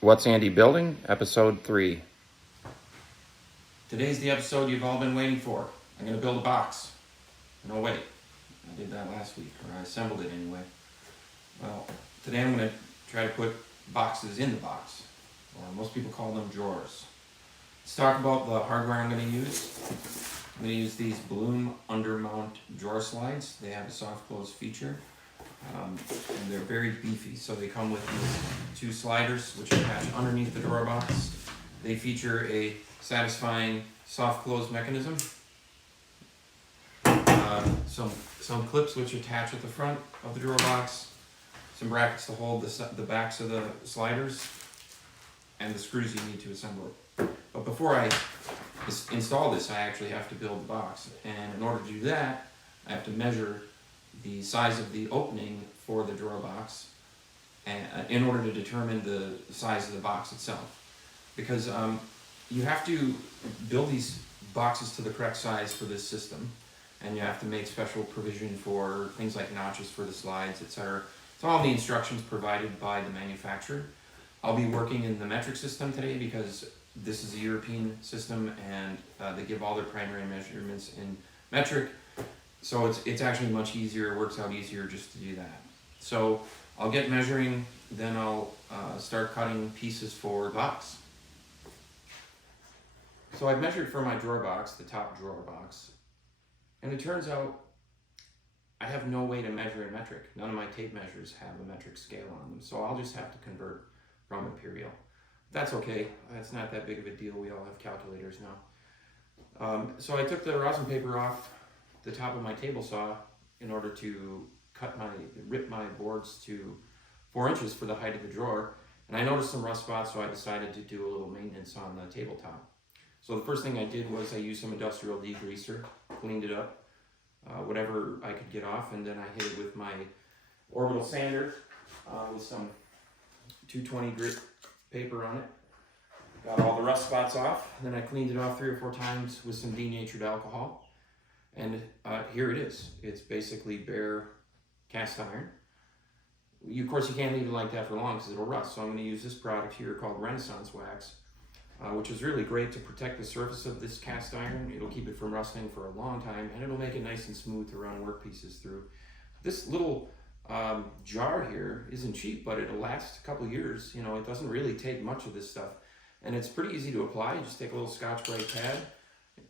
What's Andy Building? Episode 3. Today's the episode you've all been waiting for. I'm going to build a box. No, wait. I did that last week, or I assembled it anyway. Well, today I'm going to try to put boxes in the box, or most people call them drawers. Let's talk about the hardware I'm going to use. I'm going to use these Bloom undermount drawer slides. They have a soft close feature. And they're very beefy, so they come with these two sliders which attach underneath the drawer box. They feature a satisfying soft close mechanism, some clips which attach at the front of the drawer box, some brackets to hold the backs of the sliders, and the screws you need to assemble it. But before I install this, I actually have to build the box, and in order to do that, I have to measure the size of the opening for the drawer box, and in order to determine the size of the box itself, because you have to build these boxes to the correct size for this system, and you have to make special provision for things like notches for the slides, etc. It's all the instructions provided by the manufacturer. I'll be working in the metric system today because this is a European system, and they give all their primary measurements in metric. So it's actually much easier, it works out easier just to do that. So I'll get measuring, then I'll start cutting pieces for the box. So I've measured for my drawer box, the top drawer box, and it turns out I have no way to measure in metric. None of my tape measures have a metric scale on them, so I'll just have to convert from imperial. That's okay, that's not that big of a deal, we all have calculators now. So I took the rosin paper off the top of my table saw in order to rip my boards to 4 inches for the height of the drawer, and I noticed some rust spots, so I decided to do a little maintenance on the tabletop. So the first thing I did was I used some industrial degreaser, cleaned it up, whatever I could get off, and then I hit it with my orbital sander with some 220 grit paper on it. Got all the rust spots off, then I cleaned it off 3 or 4 times with some denatured alcohol. And here it is. It's basically bare cast iron. Of course, you can't leave it like that for long because it'll rust. So I'm going to use this product here called Renaissance Wax, which is really great to protect the surface of this cast iron. It'll keep it from rusting for a long time, and it'll make it nice and smooth to run workpieces through. This little jar here isn't cheap, but it'll last a couple years. You know, it doesn't really take much of this stuff, and it's pretty easy to apply. You just take a little Scotch-Brite pad,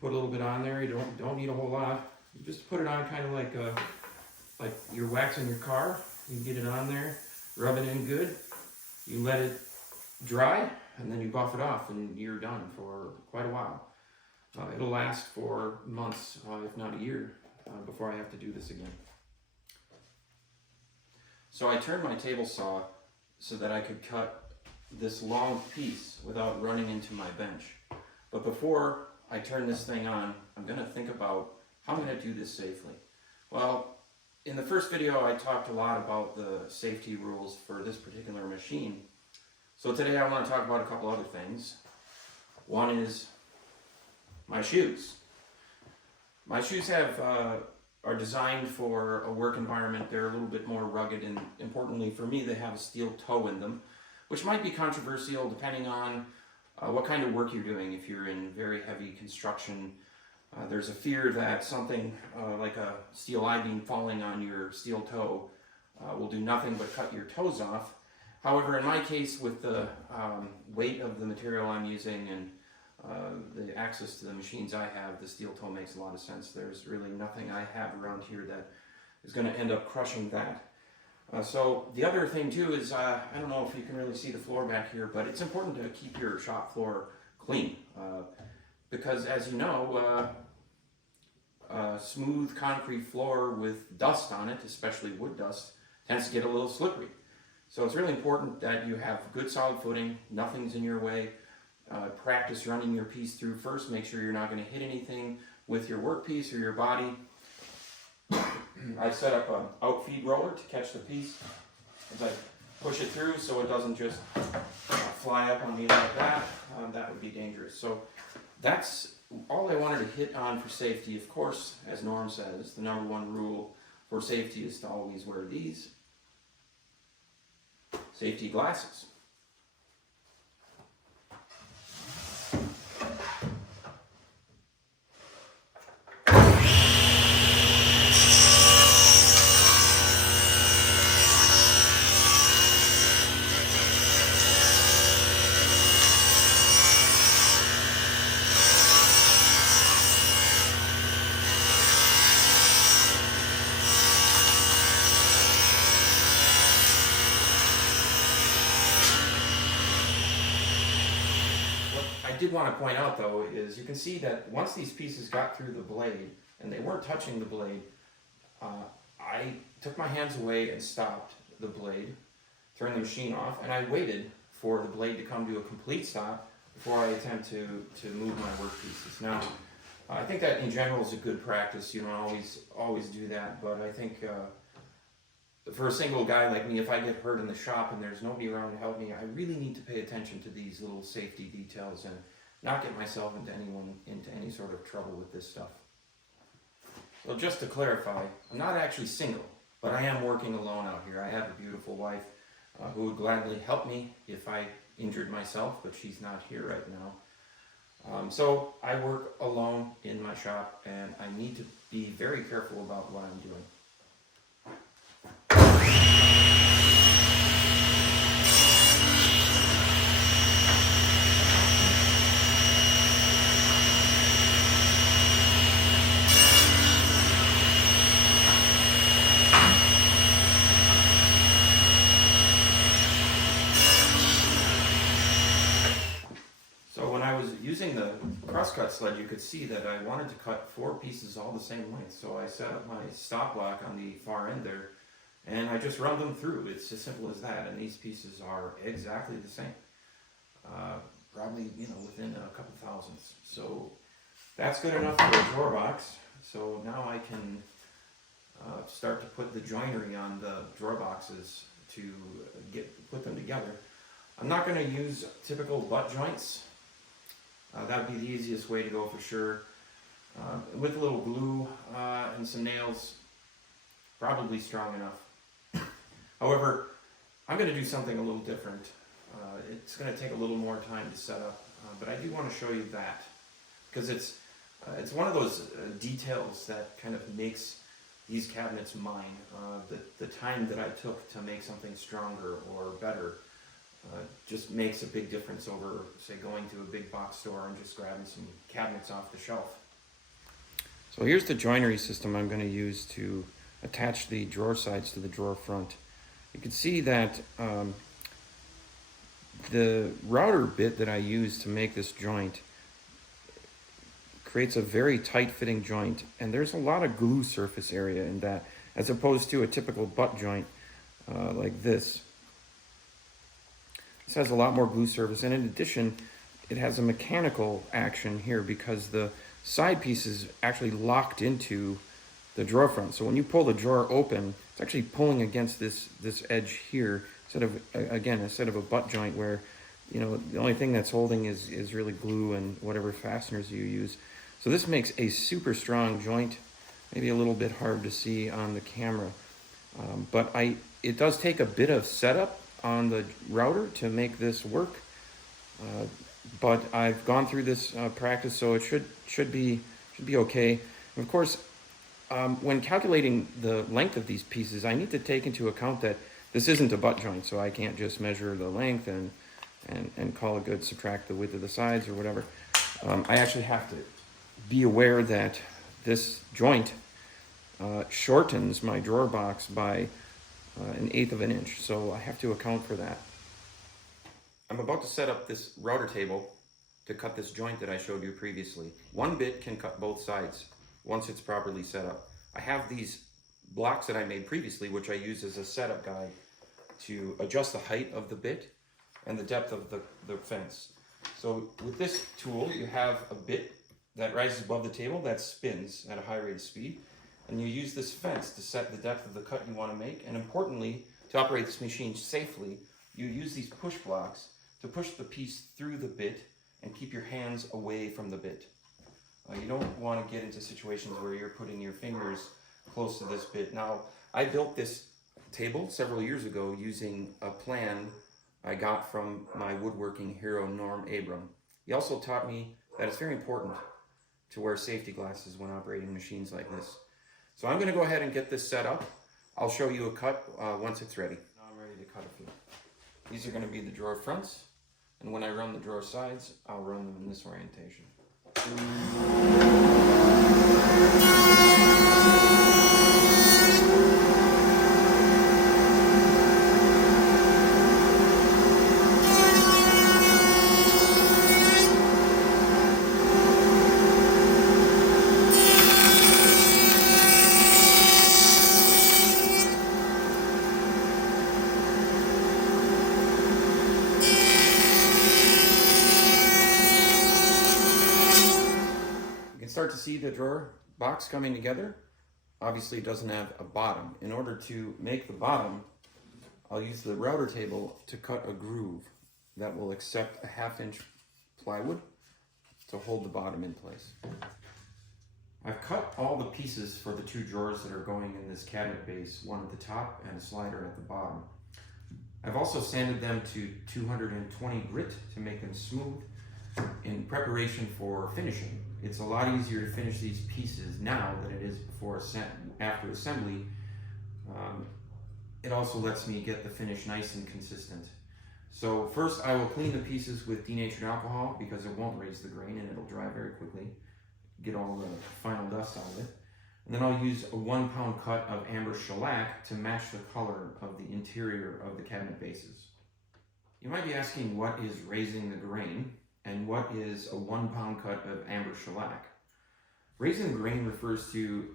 put a little bit on there. You don't need a whole lot. You just put it on kind of like you're waxing your car. You get it on there, rub it in good. You let it dry, and then you buff it off, and you're done for quite a while. It'll last for months, if not a year, before I have to do this again. So I turned my table saw so that I could cut this long piece without running into my bench. But before I turn this thing on, I'm going to think about how I'm going to do this safely. Well, in the first video I talked a lot about the safety rules for this particular machine. So today I want to talk about a couple other things. One is my shoes. My shoes are designed for a work environment. They're a little bit more rugged, and importantly for me, they have a steel toe in them, which might be controversial depending on what kind of work you're doing. If you're in very heavy construction, there's a fear that something like a steel I-beam falling on your steel toe will do nothing but cut your toes off. However, in my case, with the weight of the material I'm using and the access to the machines I have, the steel toe makes a lot of sense. There's really nothing I have around here that is going to end up crushing that. So the other thing too is, I don't know if you can really see the floor back here, but it's important to keep your shop floor clean. Because as you know, smooth concrete floor with dust on it, especially wood dust, tends to get a little slippery. So it's really important that you have good solid footing, nothing's in your way. Practice running your piece through first. Make sure you're not going to hit anything with your workpiece or your body. I set up an outfeed roller to catch the piece as I push it through so it doesn't just fly up on me like that. That would be dangerous. So that's all I wanted to hit on for safety. Of course, as Norm says, the number one rule for safety is to always wear these safety glasses. I did want to point out though is you can see that once these pieces got through the blade and they weren't touching the blade, I took my hands away and stopped the blade, turned the machine off, and I waited for the blade to come to a complete stop before I attempt to move my work pieces. Now, I think that in general is a good practice. You don't always do that, but I think for a single guy like me, if I get hurt in the shop and there's nobody around to help me, I really need to pay attention to these little safety details and not get myself into any sort of trouble with this stuff. So just to clarify, I'm not actually single, but I am working alone out here. I have a beautiful wife who would gladly help me if I injured myself, but she's not here right now. So I work alone in my shop, and I need to be very careful about what I'm doing. Using the crosscut sled, you could see that I wanted to cut 4 pieces all the same length, so I set up my stop block on the far end there, and I just run them through. It's as simple as that, and these pieces are exactly the same, probably within a couple thousandths. So that's good enough for a drawer box. So now I can start to put the joinery on the drawer boxes to put them together. I'm not going to use typical butt joints. That would be the easiest way to go for sure. With a little glue and some nails, probably strong enough. However, I'm going to do something a little different. It's going to take a little more time to set up, but I do want to show you that because it's one of those details that kind of makes these cabinets mine. The time that I took to make something stronger or better just makes a big difference over, say, going to a big box store and just grabbing some cabinets off the shelf. So here's the joinery system I'm going to use to attach the drawer sides to the drawer front. You can see that the router bit that I use to make this joint creates a very tight fitting joint, and there's a lot of glue surface area in that, as opposed to a typical butt joint like this. This has a lot more glue surface, and in addition, it has a mechanical action here because the side piece is actually locked into the drawer front. So when you pull the drawer open, it's actually pulling against this edge here instead of a butt joint where the only thing that's holding is really glue and whatever fasteners you use. So this makes a super strong joint, maybe a little bit hard to see on the camera, but it does take a bit of setup on the router to make this work, but I've gone through this practice, so it should be okay. And of course, when calculating the length of these pieces, I need to take into account that this isn't a butt joint, so I can't just measure the length and call it good, subtract the width of the sides or whatever. I actually have to be aware that this joint shortens my drawer box by 1/8 of an inch, so I have to account for that. I'm about to set up this router table to cut this joint that I showed you previously. One bit can cut both sides once it's properly set up. I have these blocks that I made previously, which I use as a setup guide to adjust the height of the bit and the depth of the fence. So with this tool, you have a bit that rises above the table that spins at a high rate of speed. And you use this fence to set the depth of the cut you want to make. And importantly, to operate this machine safely, you use these push blocks to push the piece through the bit and keep your hands away from the bit. You don't want to get into situations where you're putting your fingers close to this bit. Now, I built this table several years ago using a plan I got from my woodworking hero, Norm Abram. He also taught me that it's very important to wear safety glasses when operating machines like this. So I'm going to go ahead and get this set up. I'll show you a cut once it's ready. Now I'm ready to cut a few. These are going to be the drawer fronts, and when I run the drawer sides, I'll run them in this orientation. start to see the drawer box coming together. Obviously it doesn't have a bottom. In order to make the bottom, I'll use the router table to cut a groove that will accept a 1/2 inch plywood to hold the bottom in place. I've cut all the pieces for the 2 drawers that are going in this cabinet base, one at the top and a slider at the bottom. I've also sanded them to 220 grit to make them smooth in preparation for finishing. It's a lot easier to finish these pieces now than it is after assembly. It also lets me get the finish nice and consistent. So first I will clean the pieces with denatured alcohol because it won't raise the grain and it'll dry very quickly. Get all the final dust out of it. And then I'll use a 1 pound cut of amber shellac to match the color of the interior of the cabinet bases. You might be asking what is raising the grain and what is a 1 pound cut of amber shellac. Raising the grain refers to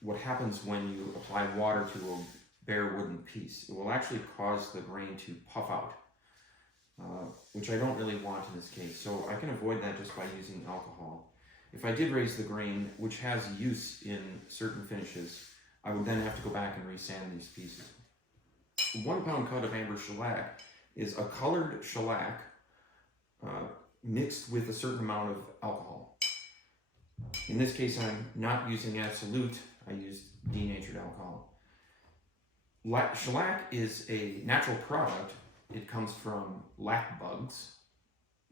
what happens when you apply water to a bare wooden piece. It will actually cause the grain to puff out, which I don't really want in this case. So I can avoid that just by using alcohol. If I did raise the grain, which has use in certain finishes, I would then have to go back and resand these pieces. 1 pound cut of amber shellac is a colored shellac mixed with a certain amount of alcohol. In this case, I'm not using Absolute, I used denatured alcohol. Shellac is a natural product. It comes from lac bugs,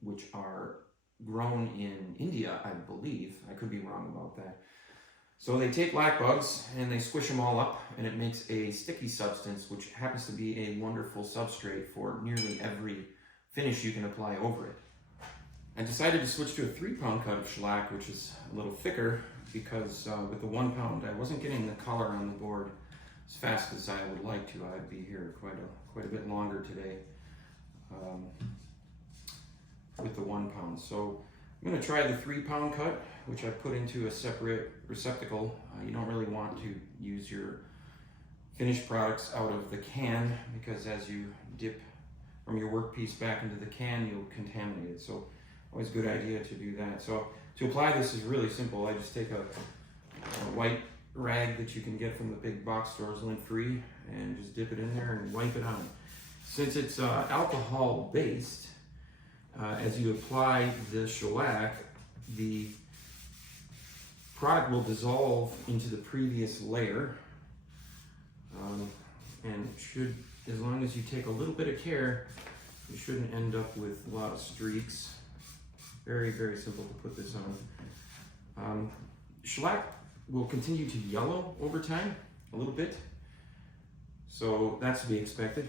which are grown in India, I believe. I could be wrong about that. So they take lac bugs and they squish them all up and it makes a sticky substance, which happens to be a wonderful substrate for nearly every finish you can apply over it. I decided to switch to a 3 pound cut of shellac, which is a little thicker because with the 1 pound, I wasn't getting the color on the board as fast as I would like to. I'd be here quite a bit longer today with the 1 pound. So I'm going to try the 3 pound cut, which I put into a separate receptacle. You don't really want to use your finished products out of the can because as you dip from your workpiece back into the can, you'll contaminate it. So always a good idea to do that. So to apply this is really simple. I just take a white rag that you can get from the big box stores, lint-free, and just dip it in there and wipe it on. Since it's alcohol based, as you apply the shellac, the product will dissolve into the previous layer, and should, as long as you take a little bit of care, you shouldn't end up with a lot of streaks. Very, very simple to put this on. Shellac will continue to yellow over time, a little bit, so that's to be expected.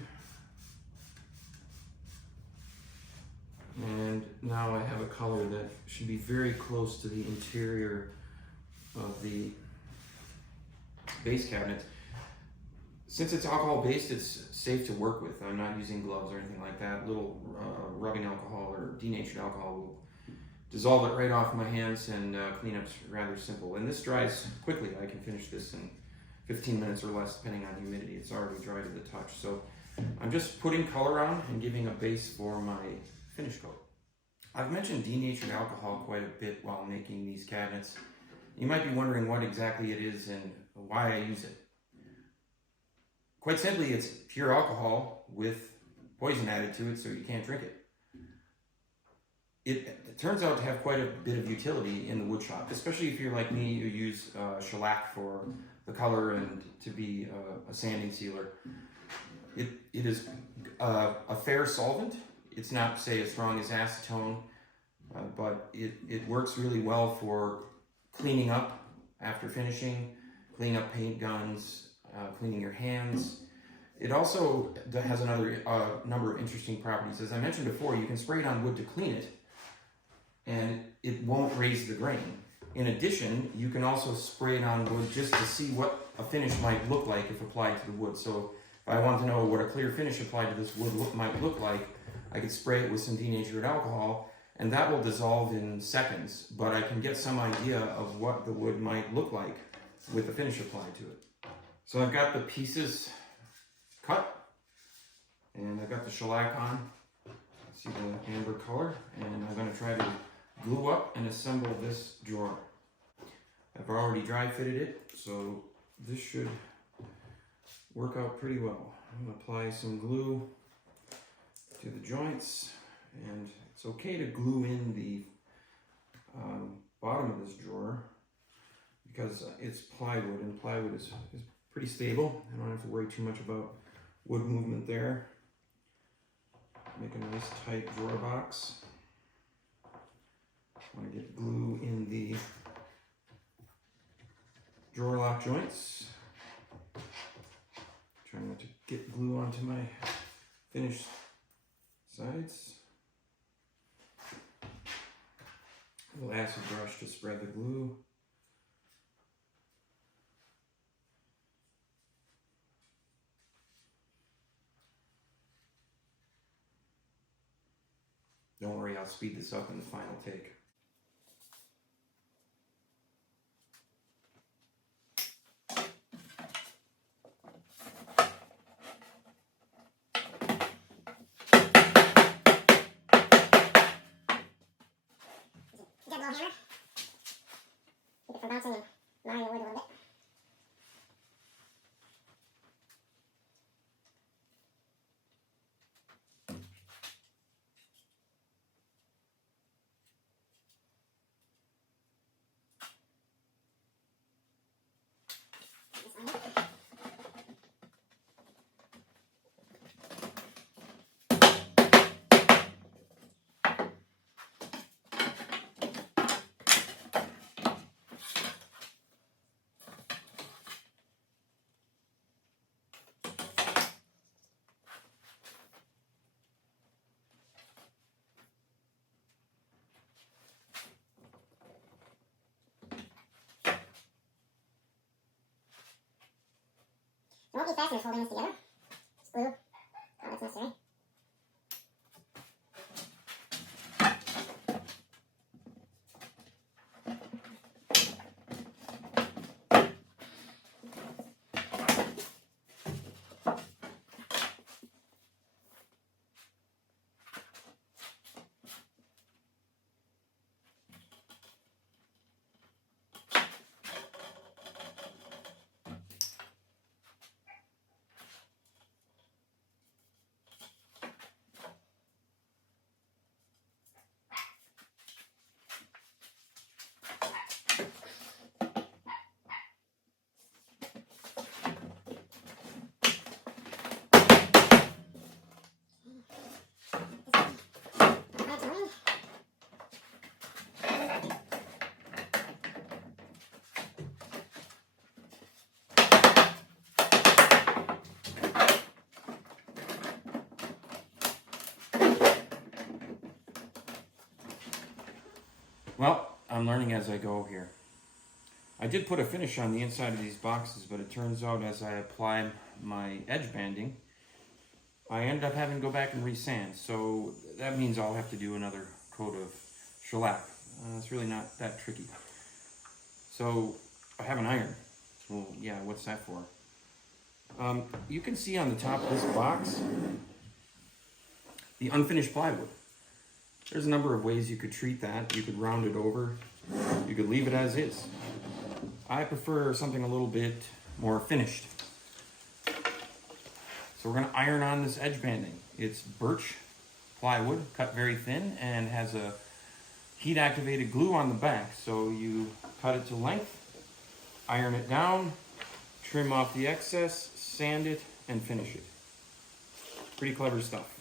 And now I have a color that should be very close to the interior of the base cabinet. Since it's alcohol based, it's safe to work with. I'm not using gloves or anything like that. Little rubbing alcohol or denatured alcohol will dissolve it right off my hands, and cleanup's rather simple. And this dries quickly. I can finish this in 15 minutes or less, depending on humidity. It's already dry to the touch. So I'm just putting color on and giving a base for my finish coat. I've mentioned denatured alcohol quite a bit while making these cabinets. You might be wondering what exactly it is and why I use it. Quite simply, it's pure alcohol with poison added to it so you can't drink it. It turns out to have quite a bit of utility in the wood shop, especially if you're like me, who use shellac for the color and to be a sanding sealer. It is a fair solvent. It's not, say, as strong as acetone, but it works really well for cleaning up after finishing, cleaning up paint guns, cleaning your hands. It also has another number of interesting properties. As I mentioned before, you can spray it on wood to clean it, and it won't raise the grain. In addition, you can also spray it on wood just to see what a finish might look like if applied to the wood. So if I want to know what a clear finish applied to this wood might look like, I could spray it with some denatured alcohol, and that will dissolve in seconds, but I can get some idea of what the wood might look like with the finish applied to it. So I've got the pieces cut, and I've got the shellac on. See the amber color, and I'm going to try to glue up and assemble this drawer. I've already dry fitted it, so this should work out pretty well. I'm going to apply some glue to the joints, and it's okay to glue in the bottom of this drawer because it's plywood, and plywood is pretty stable. I don't have to worry too much about wood movement there. Make a nice tight drawer box. I want to get glue in the drawer lock joints. Trying not to get glue onto my finished sides. A little acid brush to spread the glue. Don't worry, I'll speed this up in the final take. Got a little hammer. Keep it from bouncing and marring the wood a little bit. It won't be fasteners holding this together. Just glue. Oh, that's necessary. Well, I'm learning as I go here. I did put a finish on the inside of these boxes, but it turns out as I apply my edge banding, I ended up having to go back and resand. So that means I'll have to do another coat of shellac. It's really not that tricky. So I have an iron. Well, yeah, what's that for? You can see on the top of this box the unfinished plywood. There's a number of ways you could treat that. You could round it over. You could leave it as is. I prefer something a little bit more finished. So we're going to iron on this edge banding. It's birch plywood, cut very thin, and has a heat-activated glue on the back. So you cut it to length, iron it down, trim off the excess, sand it, and finish it. Pretty clever stuff.